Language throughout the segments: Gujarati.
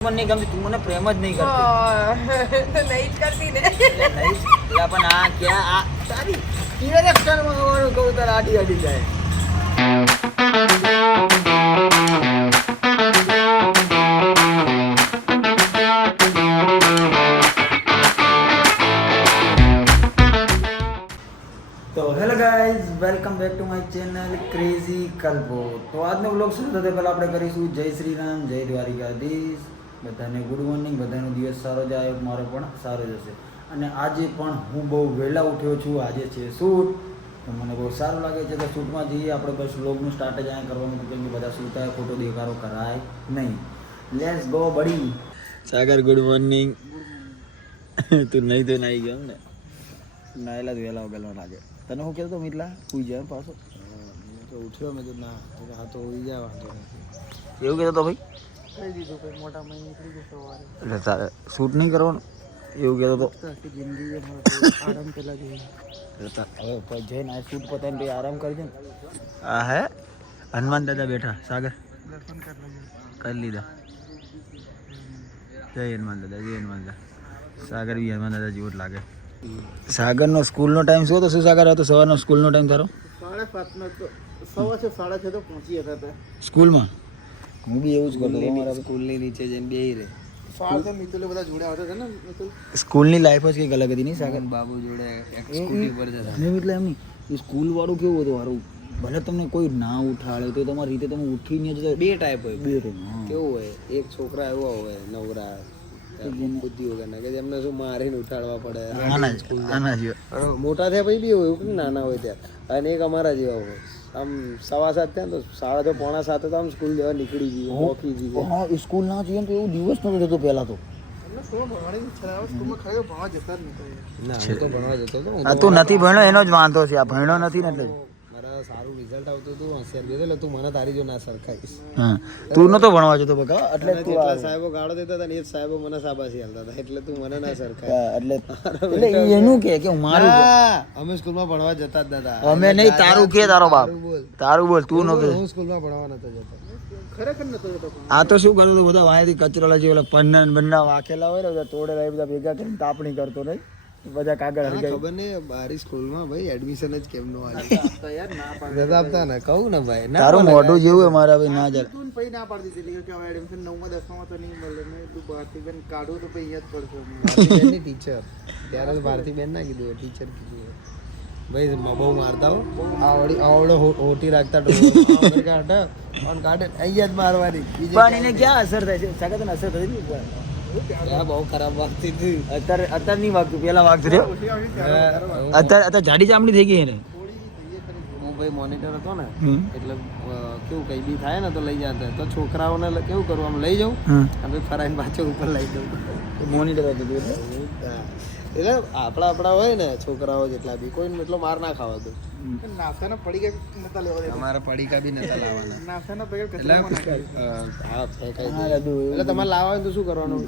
મને નહીં ગમતી, તું મને પ્રેમ જ નહીં કરતી. નહીં કરતી ને એટલે પણ આ ક્યાં આ તારી ઇલેક્શનમાં આવવાનું કહું તારે આડી આડી જાય. તો hello guys, welcome back to my channel crazy Kalpo. તો આજનો વ્લોગ શરૂ થતા પહેલાં આપણે કરીશું જય શ્રી રામ, જય દ્વારિકાધીશ. બધાને ગુડ મોર્નિંગ, બધાનો દિવસ સારો જાય, મારો પણ સારો જશે. અને આજે પણ હું બહુ વહેલા ઉઠ્યો છું. આજે છે શૂટ, તો મને બહુ સારું લાગે છે. તો શૂટમાં જઈએ આપણે, બસ વ્લોગનું સ્ટાર્ટ જ અહીંયા કરવાનું, કેમ કે બધા સૂતા હોય, ખોટો દેખાડો કરાય નહીં. લેટ્સ ગો બડી. સાગર ગુડ મોર્નિંગ. તું નહીં તો નાઈ ગયો ને, નાયેલા જ વહેલા વગેલા લાગે. તને હું કહેતો મિતલા સુઈ જાય પાછો? તો ઉઠ્યો મેં તો ના હા તો હોઈ જાય, વાંધો નથી એવું કહેતો તો ભાઈ? કહી દીધું ભાઈ, મોટા મહિને નીકળી ગયો સવારે. એટલે તારે શૂટ નહીં કરવાનું એવું કહેતો તો? જિંદગી આરામ પેલા જોઈએ. હવે પછી જઈને આ શૂટ પતાવીને પછી આરામ કરજે ને. આ હે હનુમાન દાદા બેઠા. સાગર દર્શન કરી લીધા. જય હનુમાન દાદા, જય હનુમાન દાદા. સાગર બી હનુમાન દાદા જેવો જ લાગે. સાગરનો સ્કૂલનો ટાઈમ શું હતો? શું સાગર હતો સવારનો સ્કૂલનો ટાઈમ તારો? 7:30 તો સવા છે, 6:30 તો પહોંચી હતા સ્કૂલમાં. હું બી એવું જ કરતો હતો. મારા સ્કૂલની નીચે જઈને બેહી રહે. સવાર તો મિતુલ બધા જોડે આવતા હતા ને. મિતુલ સ્કૂલની લાઈફ જ કંઈક અલગ હતી નહીં સાગર? બાબુ જોડે એક સ્કૂટી પર જતા. નહીં એટલે એમ નહીં, સ્કૂલ વાળું કેવું હતું સારું, ભલે તમને કોઈ ના ઉઠાડે તો તમારી રીતે તમે ઉઠીને જતા. બે ટાઈપ હોય, બે ટાઈમ કેવું હોય, એક છોકરા એવા હોય નવરા બુદ્ધિ વગરના, કે એમને શું મારીને ઉઠાડવા પડે. આના જેવા મોટા થયા પછી બી હોય, એવું નાના હોય ત્યાં. અને એક અમારા જેવા હોય, આમ 7:15 થયા ને તો 7:30 તો આમ સ્કૂલ જવા નીકળી જઈએ, વોકી જઈએ. હા, સ્કૂલ ના જઈએ તો એવું દિવસ નતો થતો પહેલા તો. આ તું નથી ભણ્યો એનો જ વાંધો છે. આ ભણ્યો નથી ને એટલે મારા સારું રિઝલ્ટ આવતું હતું, હોશિયાર ગયો એટલે તું મને તારી જો ના સરખાઈશ. હા, તું નતો ભણવા જતો બકા, એટલે તું જેટલા સાહેબો ગાળો દેતા હતા ને એ જ સાહેબો મને શાબાશી આલતા હતા, એટલે તું મને ના સરખાય. એટલે એનું કે હું મારું અમે સ્કૂલમાં ભણવા જતા જ નતા. અમે નહીં, તારું કે તારો બાપ તારું બોલ. તું નતો? હું સ્કૂલમાં ભણવા નતો જતો, ખરેખર નતો જતો. આ તો શું કરતો બધા વાંયથી કચરાલા જે ઓલા પન્ના બન્ના વાકેલા હોય ને બધા તોડેલા એ બધા ભેગા કરીને તાપણી કરતો નહીં, બધા કાગળ હરગાઈ. ખબર નહીં મારી સ્કૂલમાં ભાઈ એડમિશન જ કેમ નો આલ્યું આપતા ને કહું ને ભાઈ. તારું મોઢું જેવું હે મારા ભાઈ, ના જા. તું પછી ના પાડી દીધી કે હવે એડમિશન 9માં 10માં તો નહીં મળે. મેં તું ભારતી બેન કાઢું તો પછી અહીંયા જ પડશે. ભારતી બેન ની ટીચર, ત્યારે તો ભારતી બેન ના કીધું, ટીચર કીધું. ભાઈ બહુ મારતા હો, આવડો હોટી રાખતા કાઢે અહીંયા જ મારવાની. પણ એને ક્યાં અસર થાય છે સાગર? તને અસર થતી બહુ ખરાબ વાગતી હતી. અત્યારે નહીં વાગતું, પેલા વાગતું રહ્યો. અત્યારે જાડી ચામડી થઈ ગઈ એને. હું ભાઈ મોનિટર હતો ને, એટલે કેવું કઈ બી થાય ને તો લઈ જતા. તો છોકરાઓને કેવું કરું, આમ લઈ જાઉં અને ફરાઈને પાછો ઉપર લઈ દઉં. મોનિટર હતું એટલે આપણા હોય ને છોકરાઓ જેટલા બી, કોઈ એટલો માર ના ખાવા દો. નાસ્તાના પડીકા નતા લેવા, અમારા પડીકા બી નતા લાવવાના. નાસ્તાના પડીકા એટલે તમારે લાવવા હોય તો શું કરવાનું?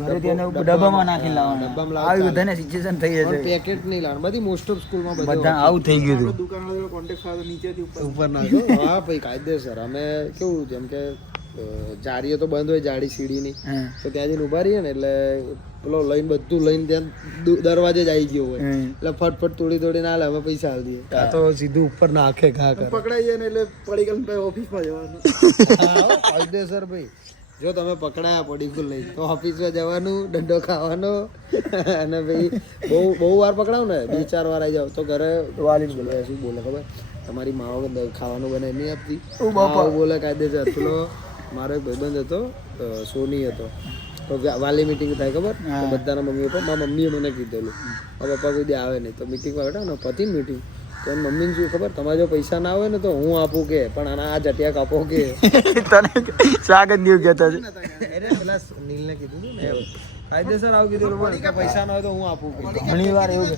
ડબ્બામાં નાખી લાવવાનું. આવી બધાને સિચ્યુએશન થઈ જશે. પેકેટ નહીં લાવવાનું. બધી મોસ્ટ ઓફ સ્કૂલમાં બધા આવું થઈ ગયું હતું. દુકાનવાળા કોન્ટેક્ટ સાથે નીચેથી ઉપર નાખો. હા ભાઈ કાયદેસર. અમે કેવું જેમ કે જાડીઓ તો બંધ હોય, જાડી સીડીની, તો ત્યાં જઈને ઉભા રહીએ ને એટલે પેલો લઈને બધું લઈને ત્યાં દરવાજે જ આવી ગયો હોય, એટલે ફટફટ તોડી ના લે, અમે પૈસા આલી દઈએ. આ તો સીધું ઉપર નાખે ઘા કરે, પકડાઈ જાય ને એટલે પડી ગયેલું ઓફિસમાં જવાનું. કાયદેસર ભાઈ. જો તમે પકડાયા પડીકું લઈ તો ઓફિસમાં જવાનું, દંડો ખાવાનો. અને ભાઈ બહુ વાર પકડાવ ને, 2-4 વાર આવી જાવ તો ઘરે વાલી બોલે. શું બોલે ખબર? તમારી માઓ ખાવાનું બનાવી નહીં આપતી. બોલે કાયદેસર. પેલો મારો એક ભાઈબંધ હતો, સોની હતો, તો વાલી મિટિંગ થાય ખબર, તો બધાના મમ્મી પપ્પા, મારા મમ્મીએ મને કીધેલું મારા પપ્પા કોઈ દે આવે નહીં, તો મિટિંગમાં બેઠા ને પતિ મિટિંગ, તો એની મમ્મીને શું ખબર, તમારે જો પૈસા ના હોય ને તો હું આપું કે, પણ આ જટિયા કાપો કે. તને સ્વાગત નહીં કહેતા છે. પેલા નીલને કીધું હતું ને કાયદેસર આવું કીધું, પૈસા ના હોય તો હું આપું કે. ઘણી વાર એવું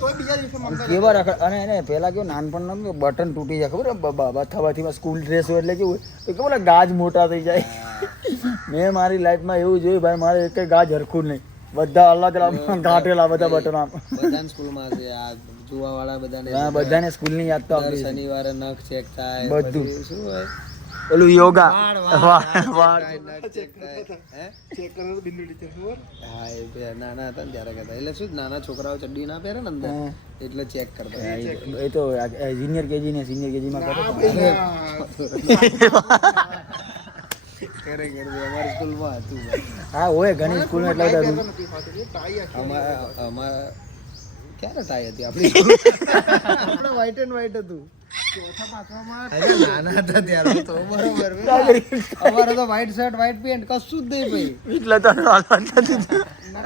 કેવા રખડ. અને એને પેલા કેવું નાનપણ બટન તૂટી જાય ખબર, બથાવાથી સ્કૂલ ડ્રેસ હોય એટલે કેવું તો કે બોલે ગાજ મોટા થઈ જાય. મેં મારી લાઈફમાં એવું જોયું ભાઈ, મારે એક ગાજ હરખું નહીં, બધા અલગ અલગ ઘાટેલા બધા બટન. આમ બધાને સ્કૂલમાં છે આ જોવા વાળા બધાને બધાને સ્કૂલની યાદ તો આવતી. શનિવારે નખ ચેક થાય, બધું શું હોય ઓલું યોગા ચેક કરો બિંદુ ટીચર ખબર હા એ પેલા નાના હતા ને ત્યારે કહેતા એટલે શું નાના છોકરાઓ ચડ્ડી ના પહેરે ને અંદર એટલે ચેક કરતા એ તો જુનિયર કેજી ને સિનિયર કેજી માં કરે અમારી સ્કૂલમાં હતું હા હોય ઘણી સ્કૂલ એટલા બધા ક્યારે ટાઈ હતી આપણી આપણે વ્હાઈટ એન્ડ વ્હાઈટ હતું ચોથા પાંચમામાં નાના હતા ત્યારે તો બરોબર અમારે તો વ્હાઈટ શર્ટ વ્હાઈટ પેન્ટ કશું જ નહીં ભાઈ એટલે તો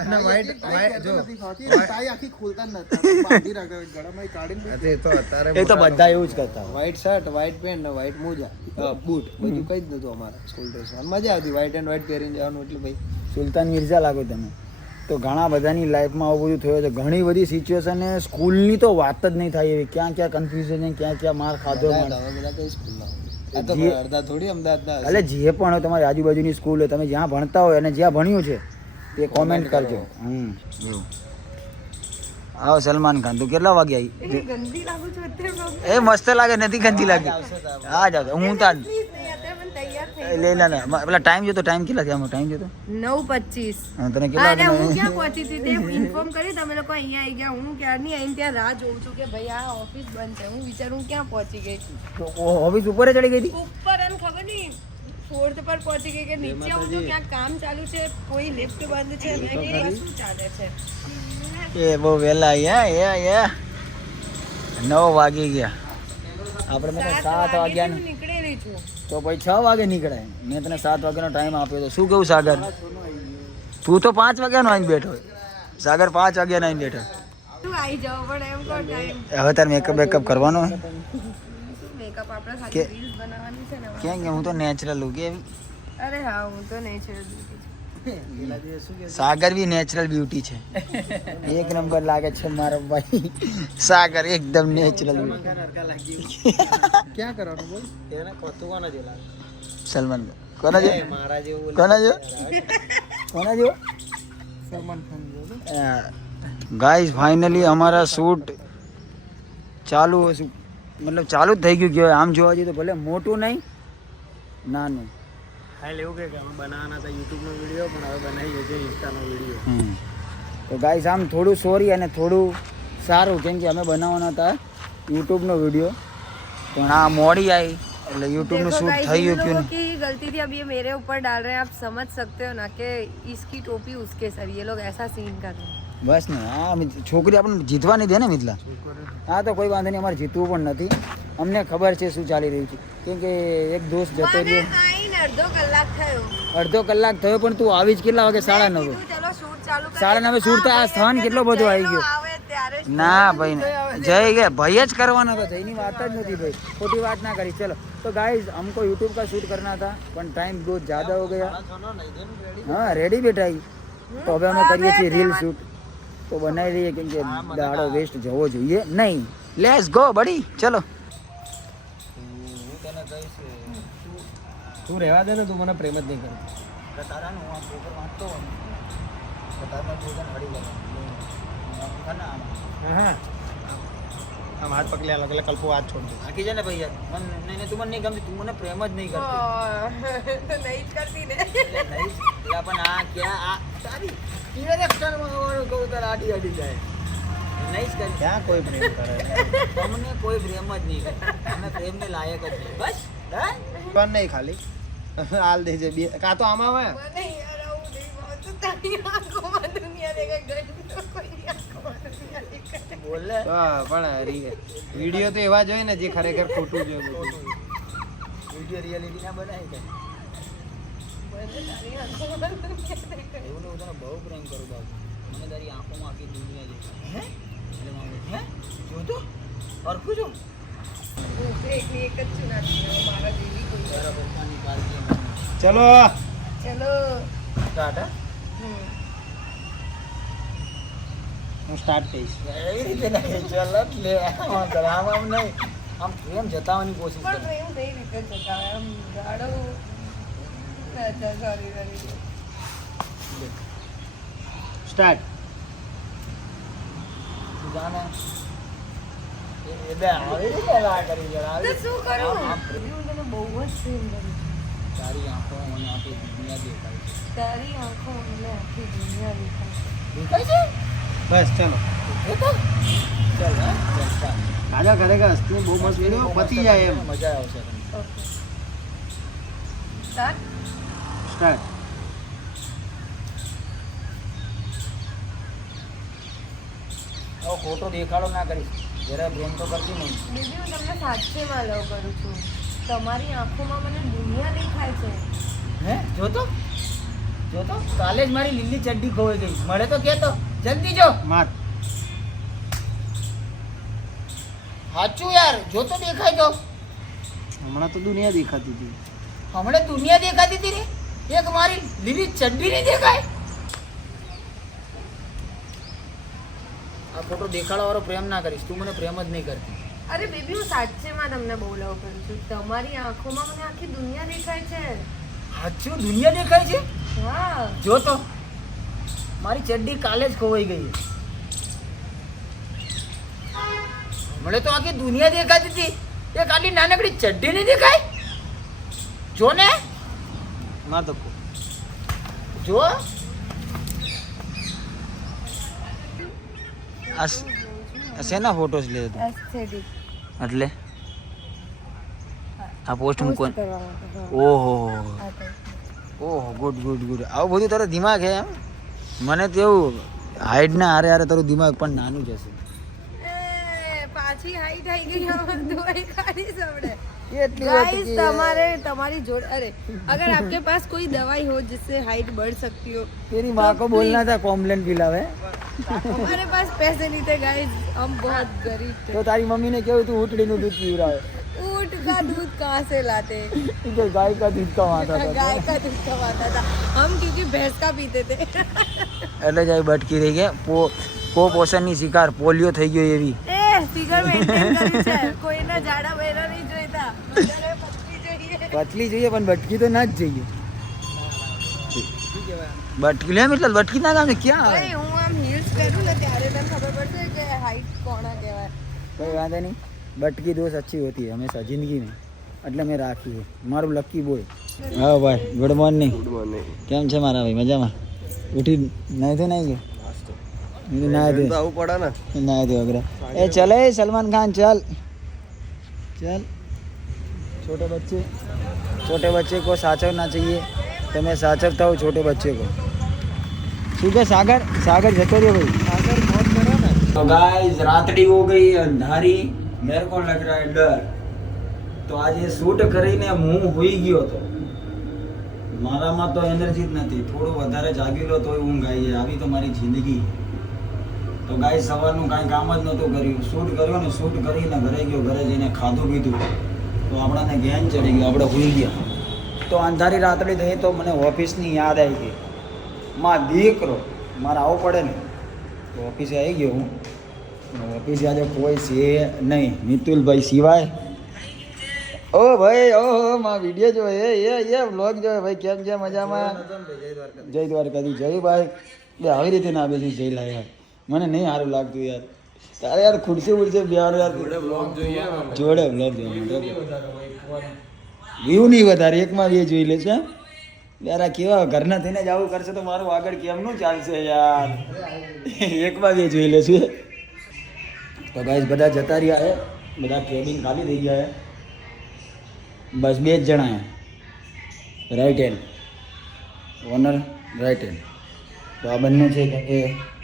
અને વ્હાઈટ જો ટાઈ આખી ખોલતા જ નતા બાંધી રાખતા ગળામાં કાઢીને તો અત્યારે એ તો બધા એવું જ કરતા વ્હાઈટ શર્ટ વ્હાઈટ પેન્ટ ને વ્હાઈટ મોજા બૂટ બધું કઈ જ નતું અમારા સ્કૂલ ડ્રેસ મજા આવતી વ્હાઈટ એન્ડ વ્હાઈટ પહેરીને જવાનું એટલે ભાઈ સુલતાન મિર્ઝા લાગો તમે તો ઘણા બધાની લાઈફમાં આવું બધું થયું છે ઘણી બધી સિચ્યુએશન સ્કૂલની તો વાત જ નહીં થાય એવી ક્યાં ક્યાં કન્ફ્યુઝન છે ક્યાં ક્યાં માર ખાધો બધા કઈ સ્કૂલમાં અડધા થોડી અમદાવાદના એટલે જે પણ હોય તમારી આજુબાજુની સ્કૂલ હોય તમે જ્યાં ભણતા હોય અને જ્યાં ભણ્યું છે તે કોમેન્ટ કરજો એવું આવો સલમાન ખાન તું કેટલા વાગે આવી એ મસ્ત લાગે નથી ગંદી લાગે હા જાવ હું તાર લે ના પેલા ટાઈમ જોતો ટાઈમ કેટલા થયા ટાઈમ જોતો 9:25 તને કેટલા અરે હું ક્યાં પહોંચી હતી તે ઇન્ફોર્મ કરી તમે લોકો અહીંયા આવી ગયા હું ક્યારની આવીને ત્યાં રાહ જોઉં છું કે ભાઈ આ ઓફિસ બંધ છે હું વિચારું ક્યાં પહોંચી ગઈ ઓફિસ ઉપર ચડી ગઈ હતી ઉપર અને ખબર નહીં ફોર્થ પર પહોંચી ગઈ કે નીચે આવું તો ક્યાંક કામ ચાલુ છે કોઈ લિફ્ટ બંધ છે મેં કીધું શું ચાલે છે એ બહુ વહેલા આવ્યા 9 વાગી ગયા આપણે મેં 7 વાગ્યા નીકળેલી છું તો પછી 6 વાગે નીકળાય મેં તને 7 વાગ્યાનો ટાઈમ આપ્યો તો શું કહું સાગર તું તો 5 વાગ્યાનો આવીને બેઠો સાગર 5 વાગ્યાનો આવીને બેઠો તું આવી જાવ પણ એમ કોણ ટાઈમ હવે તારે મેકઅપ બેકઅપ કરવાનો હોય મેકઅપ આપણે સાથે રીલ્સ બનાવવાની છે ને કેમ કે હું તો નેચરલ હું કેવી અરે હા હું તો નહીં છે સાગર બી નેચરલ બ્યુટી છે એક નંબર લાગે છે મારો ભાઈ સાગર એકદમ નેચરલ ક્યાં કરવાનું બોલ એને કોતું કોના જેવું લાગે સલમાન કોના જેવો મારા જેવું કોના જેવો કોના જેવો સલમાન ખાન જેવું ગાઈસ ફાઇનલી અમારા શૂટ ચાલુ મતલબ ચાલુ જ થઈ ગયું કહેવાય આમ જોવા જઈએ તો ભલે મોટું નહીં નાનું હાલ એવું કે અમે બનાવવાના હતા યુટ્યુબનો વિડીયો પણ હવે બનાવી છે ઇન્સ્ટાનો વિડીયો તો ગાઈસ આમ થોડું સોરી અને થોડું સારું કેમ કે અમે બનાવવાના હતા યુટ્યુબનો વિડીયો પણ આ મોડી આવી એટલે यूट्यूब में शूट થઈ ગયું क्यों की गलती थी अब ये मेरे ऊपर डाल रहे हैं आप समझ सकते हो ना कि इसकी टोपी उसके सर ये लोग ऐसा सीन कर रहे हैं બસ ને હા છોકરી આપણને જીતવા નહીં દે ને મિથલા હા તો કોઈ વાંધો નહીં અમારે જીતવું પણ નથી અમને ખબર છે શું ચાલી રહ્યું છે કેમ કે એક દોસ્ત જતો રહ્યો અડધો કલાક થયો પણ તું આવી જ કેટલા વાગે 9:30 ચલો શૂટ ચાલુ 9:30 શૂટ તો આ સ્થાન કેટલો બધો આવી ગયો ના ભાઈ જય ગયા ભાઈ જ કરવાનો હતો જયની વાત જ નથી ભાઈ ખોટી વાત ના કરી ચલો तो गाइस हमको यूट्यूब का शूट करना था पर टाइम बहुत ज़्यादा हो गया हाँ रेडी बैठा तो હવે અમે કરીએ છીએ રીલ શૂટ તો બનાવી રહીએ કેમ કે દાડો વેસ્ટ જવો જોઈએ નહીં લેટ્સ ગો બડી ચલો તું રહેવા દે ને તું મને પ્રેમ જ નહીં કરે તારાનું આ પેપર વાંચતો તારાનું ભોજન હળી ગયો હા આમ હાથ પકડી અલગ અલગ કલ્પો હાથ છોડ દે બાકી છે ને ભાઈ યાર મને તું મને નહીં ગમતી તું મને પ્રેમ જ નહીં કરતી नहीं करती ने નહીં એટલે પણ આ ક્યાં આ તારી ઇન્જેક્શનમાં આવવાનું કહું તાર આડી આડી જાય નહીં જ કરી ક્યાં કોઈ પ્રેમ કરે તમને કોઈ પ્રેમ જ નહીં કરે અમે પ્રેમને લાયક જ નહીં બસ પણ નહીં ખાલી હાલ દેજે બે કા તો આમાં આવે नहीं यार वो नहीं बहुत तारी आंखों में दुनिया देखे गई तो कोई आंखों में दुनिया देखे બોલે હા પણ વિડીયો તો એવા જોઈએ ને જે ખરેખર ખોટું જોઈએ બધું વિડિયો રિયાલિટી ના બનાવી કે એવું ને હું તને બહુ પ્રેમ કરું બાબુ મને તારી આંખોમાં આખી દુનિયા દેખાય હે એટલે મારું હે જો તો અરખું જો वो एक एक चुनाती है हमारा देवी कोई તારા પપ્પાની કાળજી ચલો चलो સ્ટાર્ટ હું સ્ટાર્ટ કરીશ એવી રીતે નહીં ચાલ લે આમ નહીં આમ પ્રેમ જતાવવાની કોશિશ पर કર प्रेम नहीं રીતે જતા हम ગાડો अच्छा सॉरी सॉरी સ્ટાર્ટ જાને એટલે આવી રીતે ના કરી જરા તો શું કરું હું તને બહુ જ પ્રેમ કરું તારી આંખો મને આખી દુનિયા દેખાય છે તારી આંખો મને આખી દુનિયા દેખાય દેખાય છે બસ ચાલો ચાલ હા ચાલ કાજા ખરેખર હસ્તી બહુ મસ્ત વિડીયો પતી જાય એમ મજા આવશે તમને ઓકે સ્ટાર્ટ સ્ટાર્ટ હવે ખોટો દેખાડો ના કરીશ જરા પ્રેમ તો કરતી નહીં બેબી હું તમને સાચેમાં લવ કરું છું તમારી આંખોમાં મને દુનિયા દેખાય છે હે જોતો કાલે જ મારી લીલી ચડ્ડી ખોવાઈ ગઈ મળે તો કેતો જલ્દી જો માર સાચું યાર જોતો દેખાય તો હમણાં તો દુનિયા દેખાતી હતી હમણાં દુનિયા દેખાતી હતી ને એક મારી લીલી ચડ્ડી નહીં દેખાય આ ફોટો દેખાડવા વાળો પ્રેમ ના કરીશ તું મને પ્રેમ જ નહીં કરતી અરે બેબી હું સાચેમાં તમને બહુ લવ કરું છું તમારી આંખોમાં મને આખી દુનિયા દેખાય છે સાચું દુનિયા દેખાય છે હા જો તો મારી ચડ્ડી કાલે જ ખોવાઈ ગઈ મને તો આખી દુનિયા દેખાતી હતી એ ખાલી નાનકડી ચડ્ડી નહીં દેખાય જો ને ના તો જો શેના ફોટોસ લે એસ્થેટિક એટલે આ પોસ્ટ મૂકવાનું કરવા માટે ઓહો હા ઓહો ગુડ ગુડ ગુડ આવું બધું તારો દિમાગ હે એમ મને તો એવું હાઈટ ના હારે હારે તારું દિમાગ પણ નાનું જ હશે પાછી હાઈટ આવી ગઈ આમાં દવાઈ કાઢીશ આપણે એટલી गाइस તમારી જોડ અરે अगर आपके पास कोई दवाई हो जिससे हाइट बढ़ सकती हो तेरी माँ को बोलना था कॉम्प्लेन पिलावे हमारे पास पैसे नहीं थे गाइस हम बहुत गरीब थे तो तारी मम्मी ने क्यों तू ऊँटड़ीનું दूध पी रहा है ऊँट का दूध कहाँ से लाते तो गाय का दूध कमाता था गाय का दूध कमाता था हम क्योंकि भैंस का पीते थे એટલે જ આવી બટકી રહી ગયા પોષણની શિકાર પોલિયો થઈ ગયો એવી એ ફિગર મેન્ટેન કર્યું છે કોઈના જાડા બહેરા નહીં જોઈતા વધારે પતલી જોઈએ પતલી જોઈએ પણ બટકી તો ના જ જોઈએ બટકી લે એટલે બટકી ના ગામે ક્યાં આવે અરે હું આમ હીલ્સ પહેરું ને ત્યારે તને ખબર પડશે કે હાઈટ કોના કહેવાય कोई वादा नहीं बटकी दोस्त अच्छी होती है हमेशा जिंदगी में એટલે મેં રાખી છે મારું લકી બોય હા ભાઈ ગુડ મોર્નિંગ કેમ છે મારા ભાઈ મજામાં ઉઠી નાઈ તો નાઈ ગયો नाय दे આવું પડે ને नाय दे वगैरह ए चले सलमान खान चल चल छोटे बच्चे को साचवना चाहिए तो मैं साचवता हूँ छोटे बच्चे को ठीक है सागर जतो रे भाई सागर बहुत बड़ा ना तो गाइस रातड़ी हो गई अंधारी मेरे को लग रहा है डर तो आज ये शूट કરીને હું હોઈ ગયો તો મારામાં તો એનર્જી જ નથી થોડું વધારે જાગેલો તોય ઊંઘ આવી આવી તો મારી જિંદગી તો ગાય સવારનું કાંઈ કામ જ નહોતું કર્યું શૂટ કર્યો ને શૂટ કરીને ઘરે ગયો ઘરે જઈને ખાધું પીધું તો આપણાને ગેન ચડી ગયું આપણે હોઈ ગયા તો અંધારી રાતડી થઈ તો મને ઓફિસની યાદ આવી ગઈ માં દીકરો મારે આવવું પડે ને તો ઓફિસે આવી ગયો હું ઓફિસે આજે કોઈ છે નહીં મિતુલભાઈ સિવાય ઓ ભાઈ ઓહો માં વિડીયો જો એ વ્લોગ જો ભાઈ કેમ છે મજામાં જય દ્વારકાધી જય ભાઈ બે આવી રીતે ના બેસી જય લાય મને નહીં સારું લાગતું યાર તારે યાર ખુરશી ઉડશે યાર જોડે વ્લોગ વ્યૂ નહીં વધારે એકમાં વ્યૂ જોઈ લેશે યાર આ કેવા ઘરના થઈને જ આવું કરશે તો મારું આગળ કેમનું ચાલશે યાર એકમાં વ્યૂ જોઈ લેશે તો ગાઈસ બધા જતા રહ્યા હે બધા કેબિન ખાલી થઈ ગયા હે બસ 2 જ જણા હે right hand owner right hand તો આ બંને છે કે એ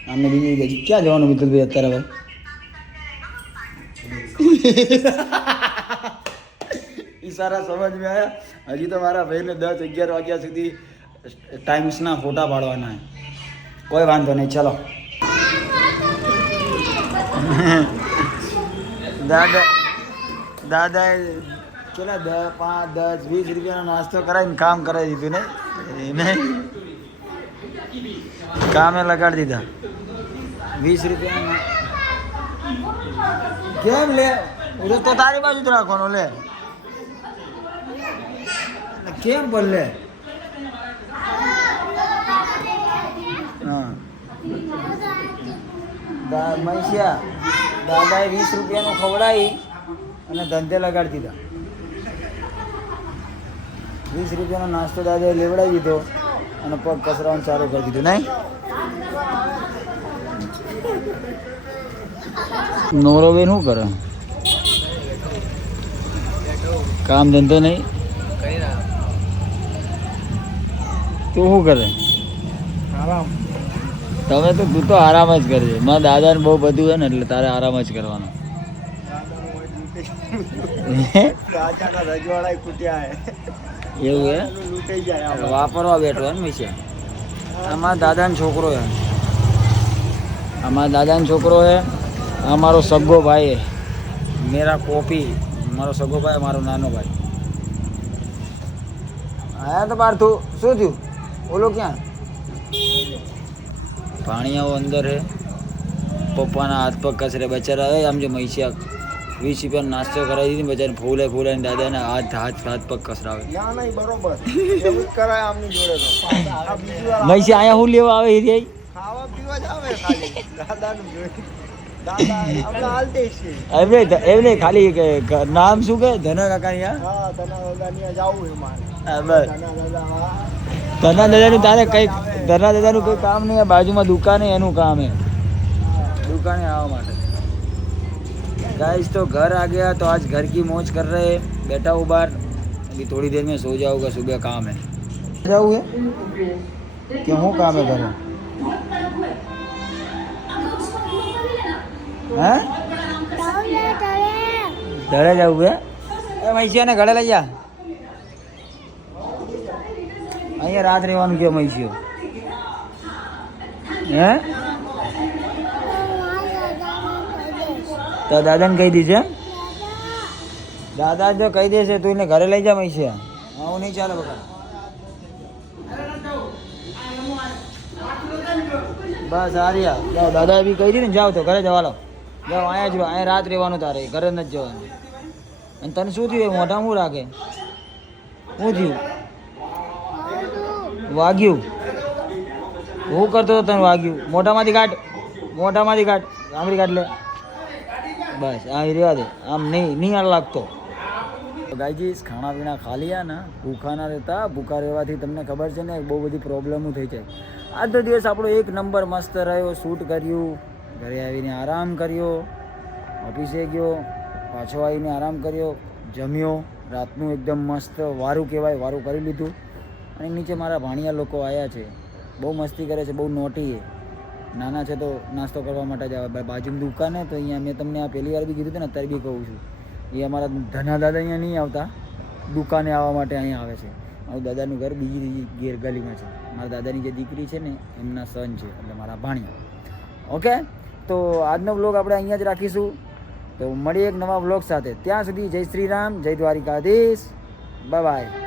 આમને બીજી ક્યાં જવાનું મિતુલભાઈ અત્યારે ભાઈ ઈશારા સમજ में आया હજી તો મારા ભાઈને 10-11 વાગ્યા સુધી ટાઈમ્સના ફોટા પાડવાના હે કોઈ વાંધો નહીં ચલો દાદા ચલા 5, 10, 20 રૂપિયાનો નાસ્તો કરાવીને કામ કરાવી દીધું ને કામે લગાડી દીધા 20 રૂપિયા કેમ લે તો તારી બાજુ જ રાખવાનો લે કેમ બોલ લે હા મૈસિયા દાદાએ 20 રૂપિયાનું ખવડાવી અને ધંધે લગાડી દીધા. 20 રૂપિયાનો નાસ્તો દાદાએ લેવડાવી દીધો અને પગ કસરાવાનું ચાલુ કરી દીધું. નહીં નોરોબેન શું કરે? કામ ધંધો નહીં. તું શું કરે? તમે તો તું તો આરામ જ કરજે. મારા દાદાને બહુ બધું છે ને એટલે તારે આરામ જ કરવાનો. એવું હે વાપરવા બેઠો ને મિશે. અમારા દાદાનો છોકરો હે. અમારા દાદાનો છોકરો હે. આ મારો સગો ભાઈ હે. મેરા કોપી. મારો સગો ભાઈ, મારો નાનો ભાઈ. આયા તો બાર તું શું થયું? ઓલો ક્યાં? પાણી આવો અંદર હે. પપ્પાના હાથ પગ કચરે બચારા હે. આમ જો મૈસિયા 20 રૂપિયાનો નાસ્તો કરાવી દીધી બચારા ફૂલે ફૂલે દાદાને હાથ પગ કસરાવે. બરોબર એવું જ કરાય આમની જોડે તો. મૈસિયા અહીંયા હું લેવા આવે હિરિયાઈ? ખાવા પીવા જ આવે ખાલી દાદાનું જોઈ. દાદા આપણે હાલતે છે. એમને ખાલી નામ શું કે ધના કાકા અહીંયા? હા ધના દાદા જાવું છે મારે. બસ ધના દાદાનું તારે કઈ ધના દાદાનું કોઈ કામ નહીં. બાજુમાં દુકાન है એનું કામ है. दुकाने आवा माटे. गाइस तो घर आ गया तो आज घर की मौज कर रहे हैं. बैठा हूँ बाहर. अभी थोड़ी देर में सो जाऊंगा. सुबह काम है. जाऊँ है क्यों? हूँ काम है घर में. हाँ घरे जाऊँ है. મૈસિયા ને ઘરે લઈ જા. અહીંયા રાત રહેવાનું કે મૈસિયો? હે તો દાદાને કહી દીધે. દાદા જો કહી દેશે તું એને ઘરે લઈ જા મૈસિયા. આવું નહીં ચાલે બકા. બસ આ રહ્યા. જાઓ દાદાએ બી કહી દીધી ને. જાઓ તો ઘરે જવા લો. જાઓ અહીંયા જ રહો. અહીંયા રાત રહેવાનું તારે. ઘરે નથી જવાનું. અને તને શું થયું? મોઢા શું રાખે? શું થયું? વાગ્યું? હું કરતો હતો તને વાગ્યું? મોઢામાંથી કાઢ. મોઢામાંથી કાઢ. આંગળી કાઢ લે. બસ આ રહેવા દે. આમ નહીં લાગતો. ગાયજીસ ખાણા પીણા ખા लिया ना. ભૂખા ના રહેતા. ભૂખા રહેવાથી તમને ખબર છે ને બહુ બધી પ્રોબ્લેમો થઈ જાય. આજનો દિવસ આપણો એક નંબર મસ્ત રહ્યો. શૂટ કર્યું. ઘરે આવીને આરામ કર્યો. ઓફિસે ગયો. પાછો આવીને આરામ કર્યો. જમ્યો. રાતનું એકદમ મસ્ત વારું કહેવાય. વારું કરી લીધું. અને નીચે મારા ભાણિયા લોકો આવ્યા છે. બહુ મસ્તી કરે છે. બહુ નોટી છે. નાના છે તો નાસ્તો કરવા માટે જ આવે. બાજુની દુકાન હે તો અહીંયા મેં તમને આ પહેલી વાર બી કીધું હતું ને અત્યારે બી કહું છું. એ અમારા ધના દાદા અહીંયા નહીં આવતા. દુકાને આવવા માટે અહીંયા આવે છે. મારું દાદાનું ઘર બીજી ગલીમાં છે. મારા દાદાની જે દીકરી છે ને એમના સન છે એટલે મારા ભાણિયા. ઓકે તો આજનો વ્લોગ આપણે અહીંયા જ રાખીશું. તો મળીએ એક નવા વ્લોગ સાથે. ત્યાં સુધી જય શ્રી રામ, જય દ્વારિકાધીશ. Bye bye.